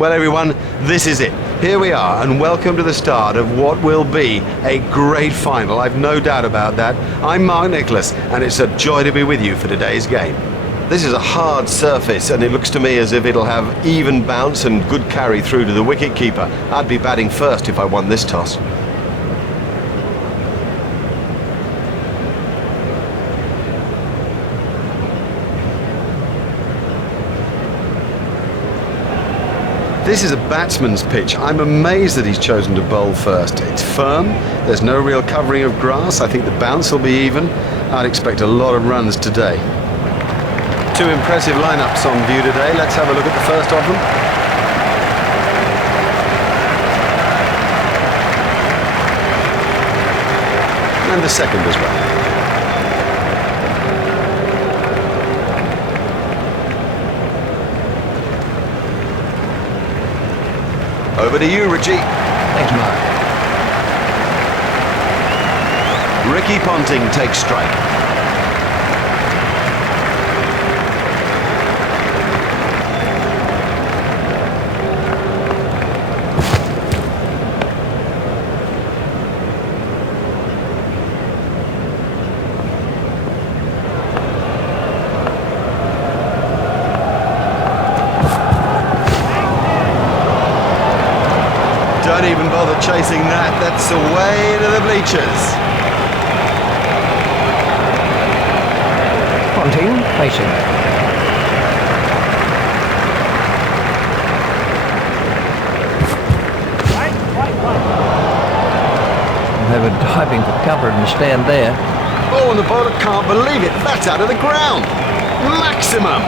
Well, everyone, this is it. Here we are, and welcome to the start of what will be a great final. I've no doubt about that. I'm Mark Nicholas, and it's a joy to be with you for today's game. This is a hard surface, and it looks to me as if it'll have even bounce and good carry through to the wicket-keeper. I'd be batting first if I won this toss. This is a batsman's pitch. I'm amazed that he's chosen to bowl first. It's firm, there's no real covering of grass. I think the bounce will be even. I'd expect a lot of runs today. Two impressive lineups on view today. Let's have a look at the first of them. And the second as well. Over to you, Richie. Thanks, Mark. Ricky Ponting takes strike. Don't even bother chasing that. That's away to the bleachers. Ponting, facing. They were diving for cover in the stand there. Oh, and the bowler can't believe it. That's out of the ground. Maximum.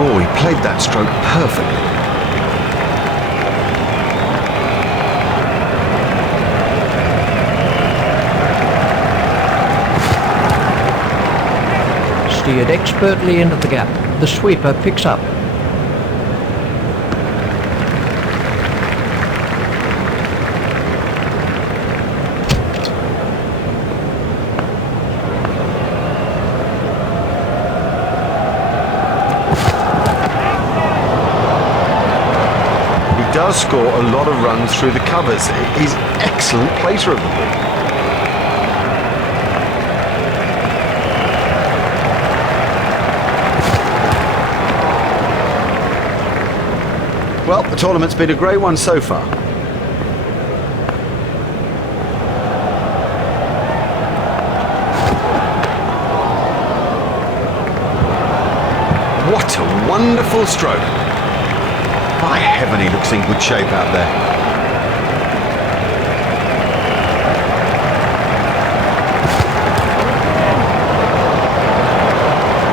Oh, he played that stroke perfectly. Steered expertly into the gap. The sweeper picks up. Does score a lot of runs through the covers. He's an excellent placer of the ball. Well, the tournament's been a great one so far. What a wonderful stroke. By heaven, he looks in good shape out there.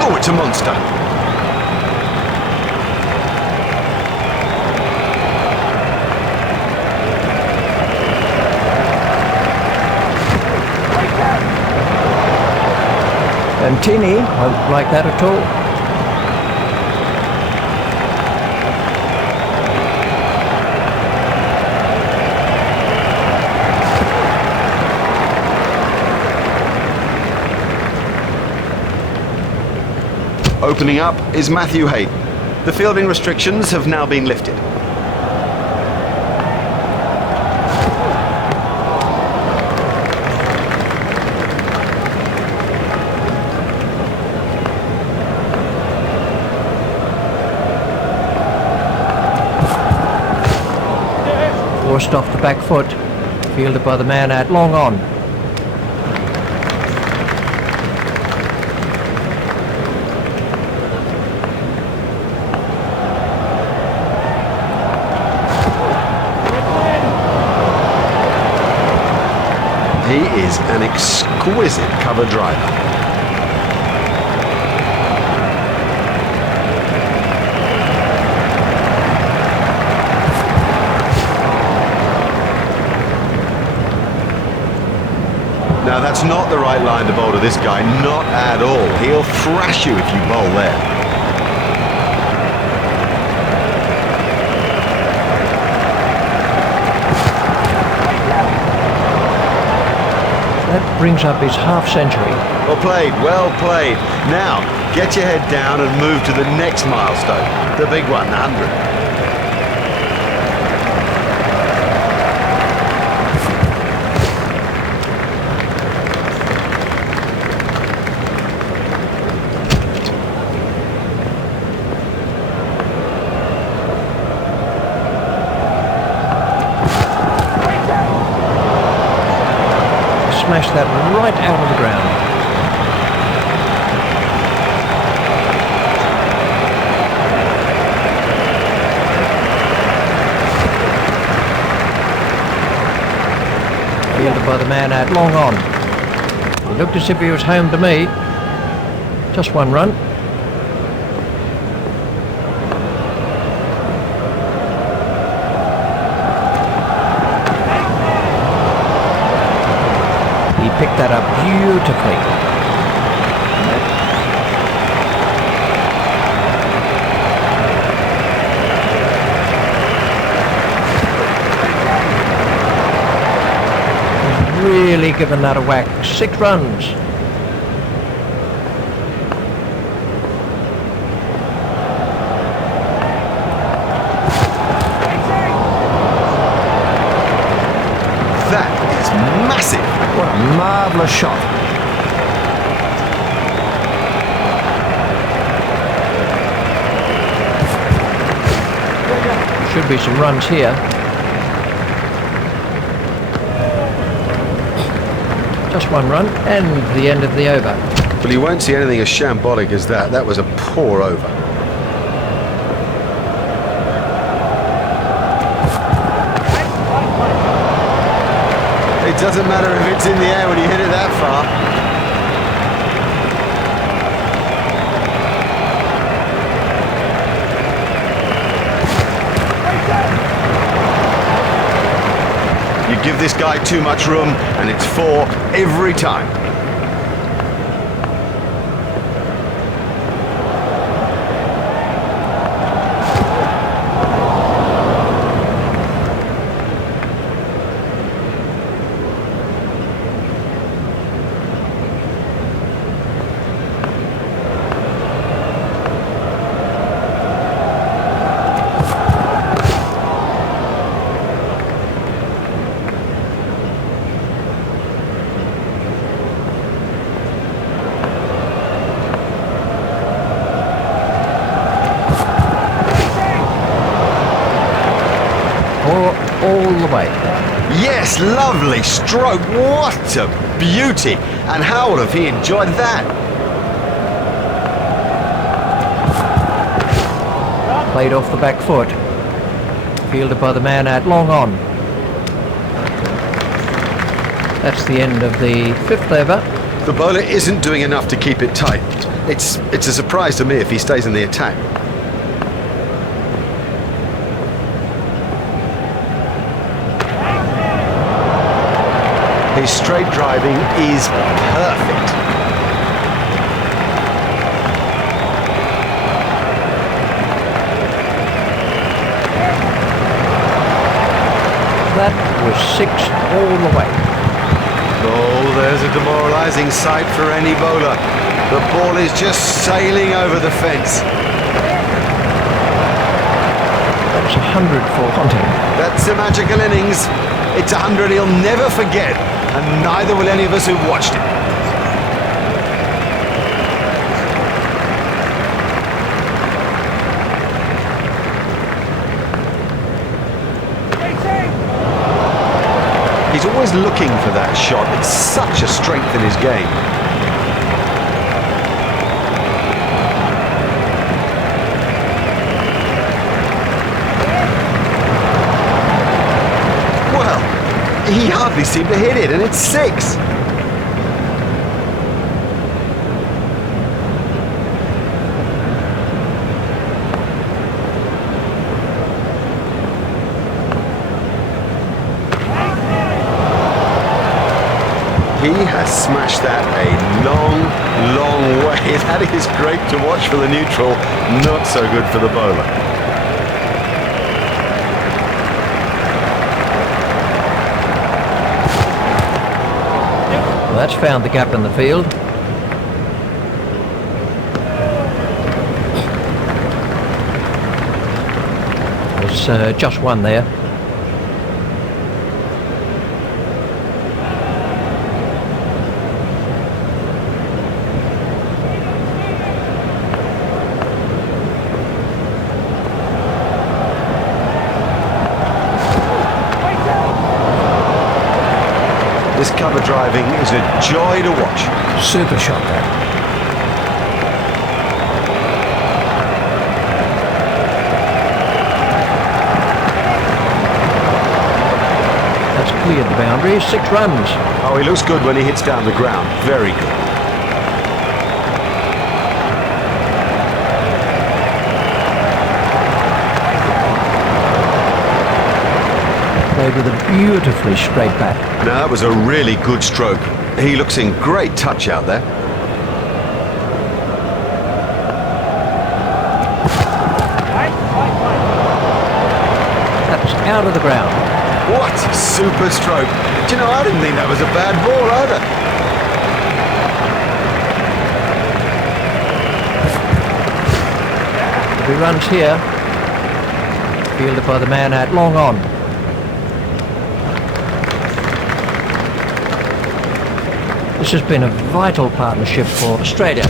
Oh, it's a monster. Fantini won't like that at all. Opening up is Matthew Hayden. The fielding restrictions have now been lifted. Forced off the back foot. Fielded by the man out long on. He is an exquisite cover driver. That's not the right line to bowl to this guy, not at all. He'll thrash you if you bowl there. That brings up his half-century. Well played, well played. Now, get your head down and move to the next milestone, the big one, 100. Smash that right out of the ground. Fielded by the man out long on. He looked as if he was home to me. Just one run. He picked that up beautifully. He's really given that a whack. 6 runs. That is massive. What a marvellous shot. Should be some runs here. Just one run and the end of the over. But you won't see anything as shambolic as that. That was a poor over. It doesn't matter if it's in the air when you hit it that far. You give this guy too much room and it's 4 every time. All the way. Yes, lovely stroke. What a beauty. And how would have he enjoyed that? Played off the back foot. Fielded by the man out long on. That's the end of the 5th over. The bowler isn't doing enough to keep it tight. It's a surprise to me if he stays in the attack. His straight driving is perfect. That was 6 all the way. Oh, there's a demoralising sight for any bowler. The ball is just sailing over the fence. That's 100 for Hunting. That's a magical innings. It's 100 he'll never forget, and neither will any of us who've watched it. He's always looking for that shot. It's such a strength in his game. He hardly seemed to hit it, and it's 6. He has smashed that a long, long way. That is great to watch for the neutral, not so good for the bowler. Well, that's found the gap in the field. There's just one there. This cover driving is a joy to watch. Super shot there. That's cleared the boundary. 6 runs. Oh, he looks good when he hits down the ground. Very good. Played with a beautifully straight bat. Now, that was a really good stroke. He looks in great touch out there. That's out of the ground. What a super stroke. Do you know, I didn't think that was a bad ball either. 3 runs here. Fielded by the man at long on. This has been a vital partnership for Australia.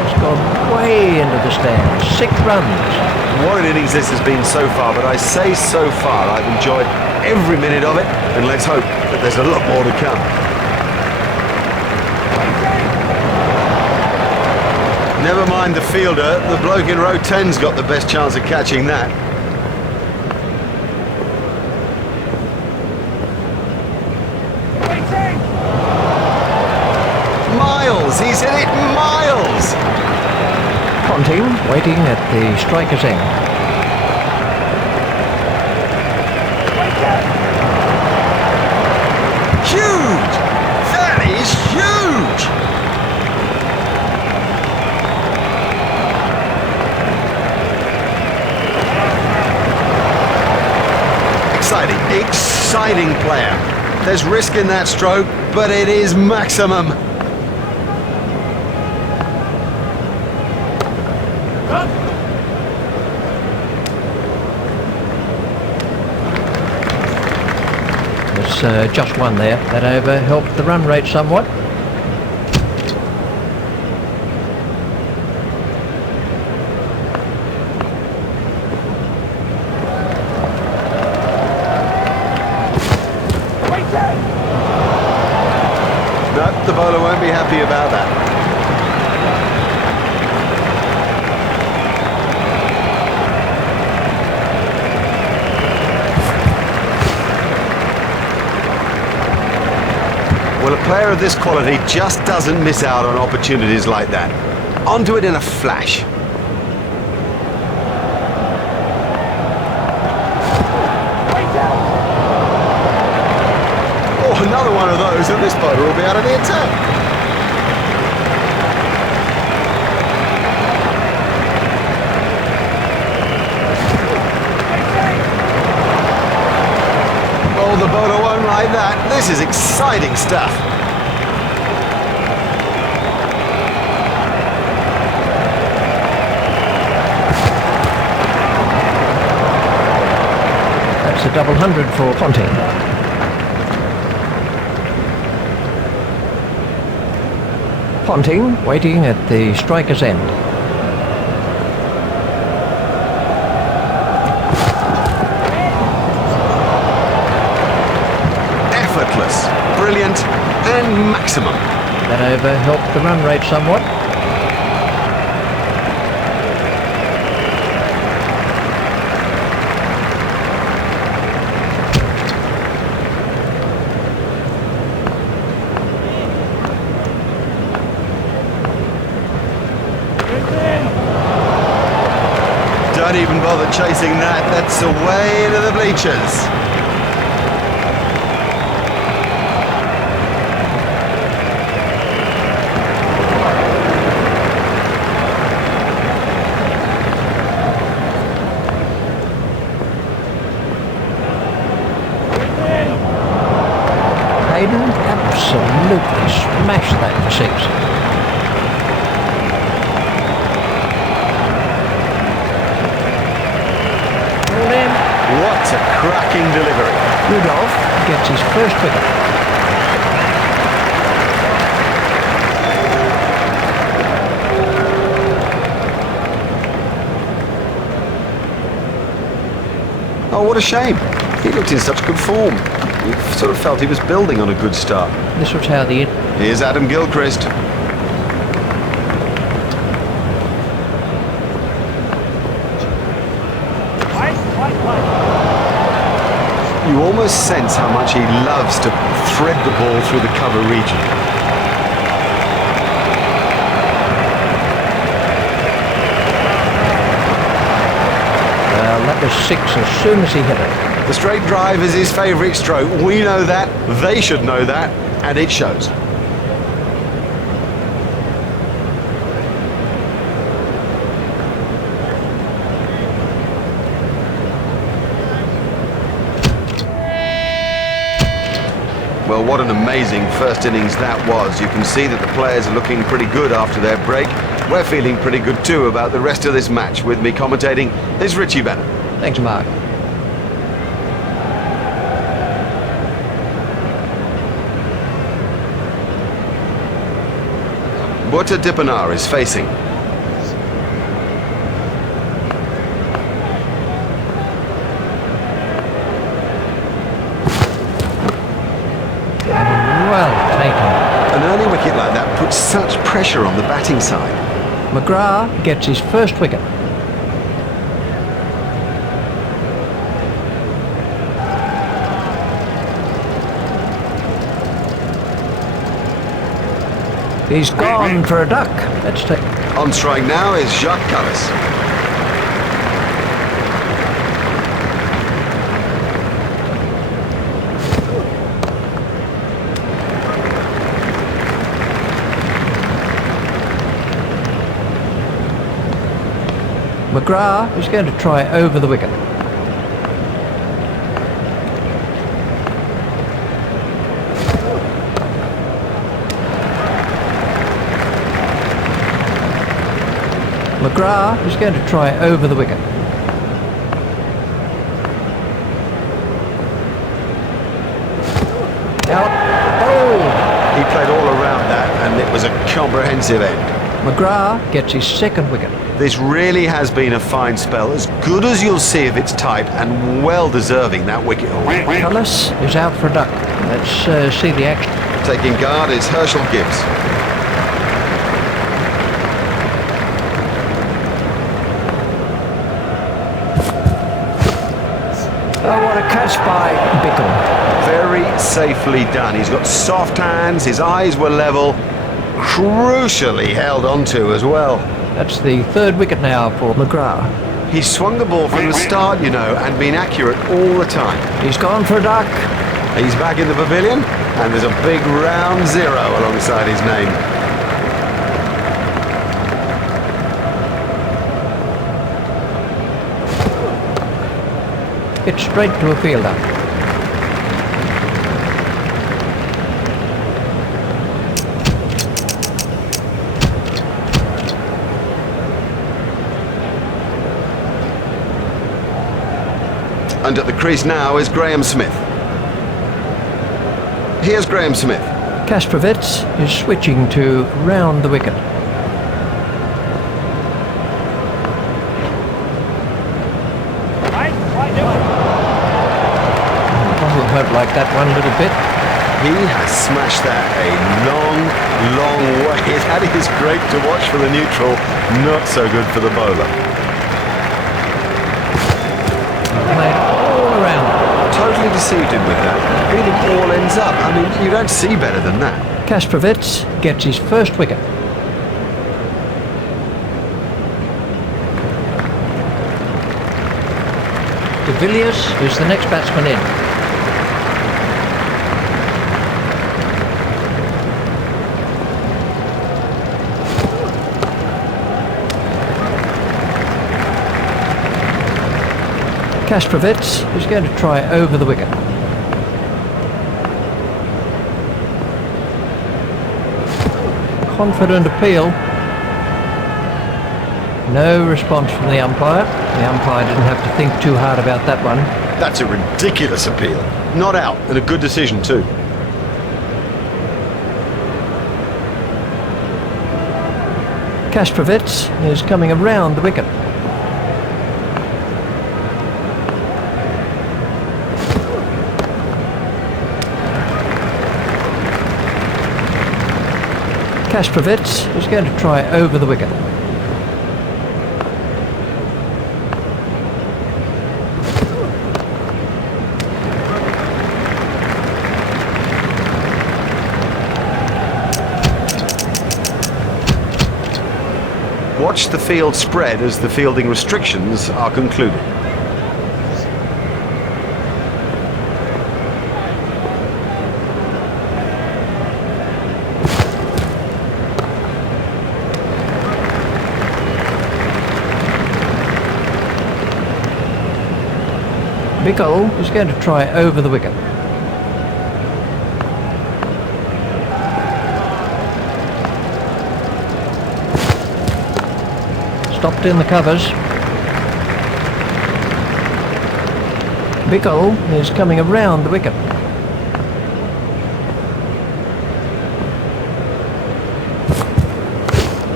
It's gone way into the stands. 6 runs. What an innings this has been so far, but I say so far, I've enjoyed every minute of it, and let's hope that there's a lot more to come. Never mind the fielder, the bloke in row 10's got the best chance of catching that. Miles, he's hit it miles! Ponting waiting at the striker's end. Huge! That is huge! Exciting player. There's risk in that stroke, but it is maximum. There's just one there. That over helped the run rate somewhat. No, the bowler won't be happy about that. Well, a player of this quality just doesn't miss out on opportunities like that. Onto it in a flash. Oh, another one of those, and this bowler will be out of the attack. Oh, the bowler won't like that. This is exciting stuff. That's a double hundred for Ponting. Ponting waiting at the striker's end. Effortless, brilliant, and maximum. That over helped the run rate somewhat. chasing that. That's away into the bleachers. Hayden absolutely smashed that for six. Pulled in. What a cracking delivery. Rudolph gets his first wicket. Oh, what a shame. He looked in such good form. You sort of felt he was building on a good start. This was how the... Here's Adam Gilchrist. You almost sense how much he loves to thread the ball through the cover region. That was six as soon as he hit it. The straight drive is his favourite stroke. We know that, they should know that, and it shows. Well, what an amazing first innings that was. You can see that the players are looking pretty good after their break. We're feeling pretty good too about the rest of this match. With me commentating is Richie Bennett. Thanks, Mark. Butta Dipanar is facing. Well taken. An early wicket like that puts such pressure on the batting side. McGrath gets his first wicket. He's gone for a duck. Let's take... On strike now is Jacques Kallis. McGrath is going to try over the wicket. McGrath is going to try over the wicket. Out. Oh! He played all around that and it was a comprehensive end. McGrath gets his second wicket. This really has been a fine spell, as good as you'll see of its type and well deserving that wicket haul. Cullis is out for a duck. Let's see the action. Taking guard is Herschel Gibbs. Oh, what a catch by Bickle. Very safely done. He's got soft hands, his eyes were level, crucially held onto as well. That's the third wicket now for McGrath. He swung the ball from the start, you know, and been accurate all the time. He's gone for a duck. He's back in the pavilion, and there's a big round 0 alongside his name. It's straight to a fielder. And at the crease now is Graham Smith. Here's Graham Smith. Kastrovitz is switching to round the wicket. Won't like that one a little bit. He has smashed that a long, long way. That is great to watch for the neutral, not so good for the bowler. Played all around. Totally deceived him with that. Where the ball ends up, I mean, you don't see better than that. Kastrovitz gets his first wicket. De Villiers is the next batsman in. Kastrovitz is going to try over the wicket. Confident appeal. No response from the umpire. The umpire didn't have to think too hard about that one. That's a ridiculous appeal. Not out, and a good decision too. Kastrovitz is coming around the wicket. Kastrovitz is going to try over the wicket. Watch the field spread as the fielding restrictions are concluded. Bickle is going to try over the wicket. Stopped in the covers. Bickle is coming around the wicket.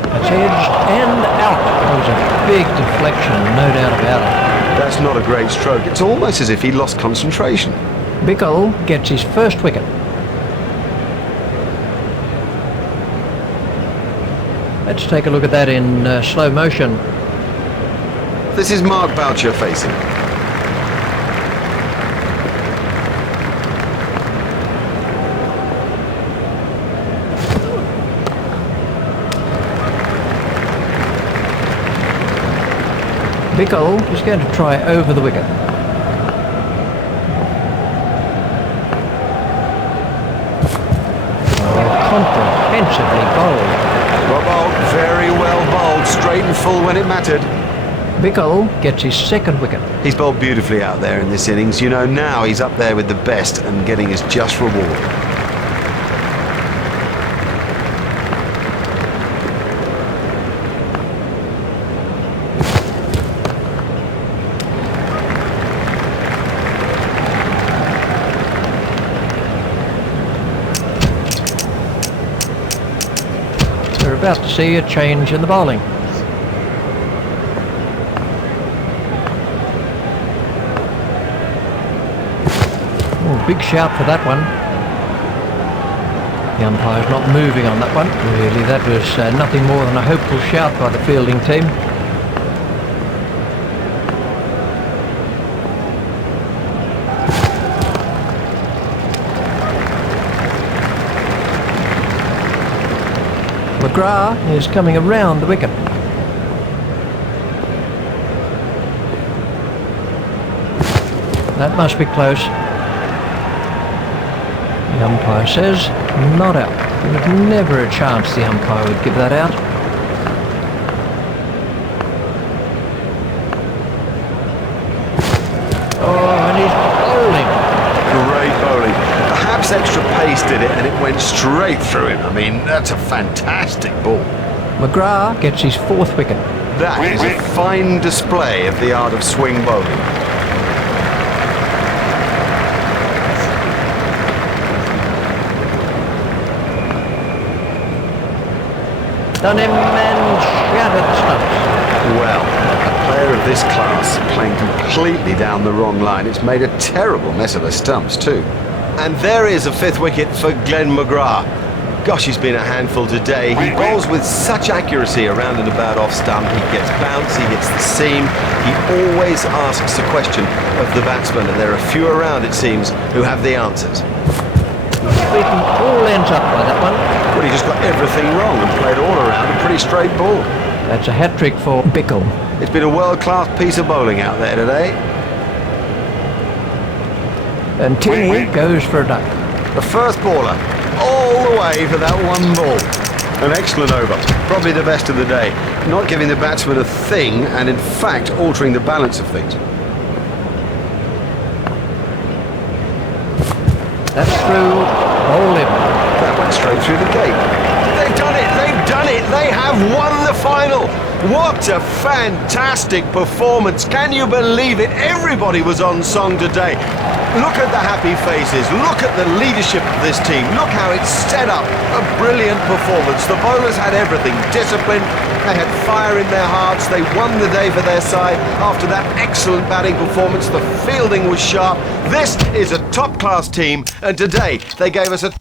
That's edged and out. That was a big deflection, no doubt about it. That's not a great stroke. It's almost as if he lost concentration. Bickle gets his first wicket. Let's take a look at that in slow motion. This is Mark Boucher facing. Bickle is going to try over the wicket. Comprehensively bowled. Well bowled, very well bowled, straight and full when it mattered. Bickle gets his second wicket. He's bowled beautifully out there in this innings. You know, now he's up there with the best and getting his just reward. We're about to see a change in the bowling. Oh, big shout for that one. The umpire's not moving on that one. Really, that was nothing more than a hopeful shout by the fielding team. McGrath is coming around the wicket. That must be close. The umpire says not out. There was never a chance the umpire would give that out. Oh, and he's bowling. Great bowling. Perhaps extra pace did it and it went straight through him. I mean, that's a fantastic ball. McGrath gets his fourth wicket. That is a fine display of the art of swing bowling. Done him and shattered stumps. Well, a player of this class playing completely down the wrong line. It's made a terrible mess of the stumps too. And there is a fifth wicket for Glenn McGrath. Gosh, he's been a handful today. He bowls with such accuracy around and about off stump. He gets bounce, he hits the seam. He always asks a question of the batsman, and there are few around, it seems, who have the answers. Beaten all ends up by that one. Well, he just got everything wrong and played all around a pretty straight ball. That's a hat-trick for Bickle. It's been a world-class piece of bowling out there today. And Tierney goes for a duck. The first baller, all the way for that one ball. An excellent over, probably the best of the day. Not giving the batsman a thing, and in fact altering the balance of things. That's through, all in. That went straight through the gate. They've done it! They've done it! They have won the final! What a fantastic performance! Can you believe it? Everybody was on song today. Look at the happy faces. Look at the leadership of this team. Look how it's set up. A brilliant performance. The bowlers had everything. Discipline. They had fire in their hearts. They won the day for their side. After that excellent batting performance, the fielding was sharp. This is a top-class team, and today they gave us a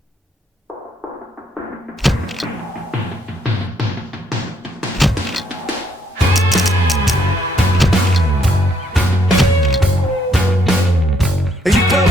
You go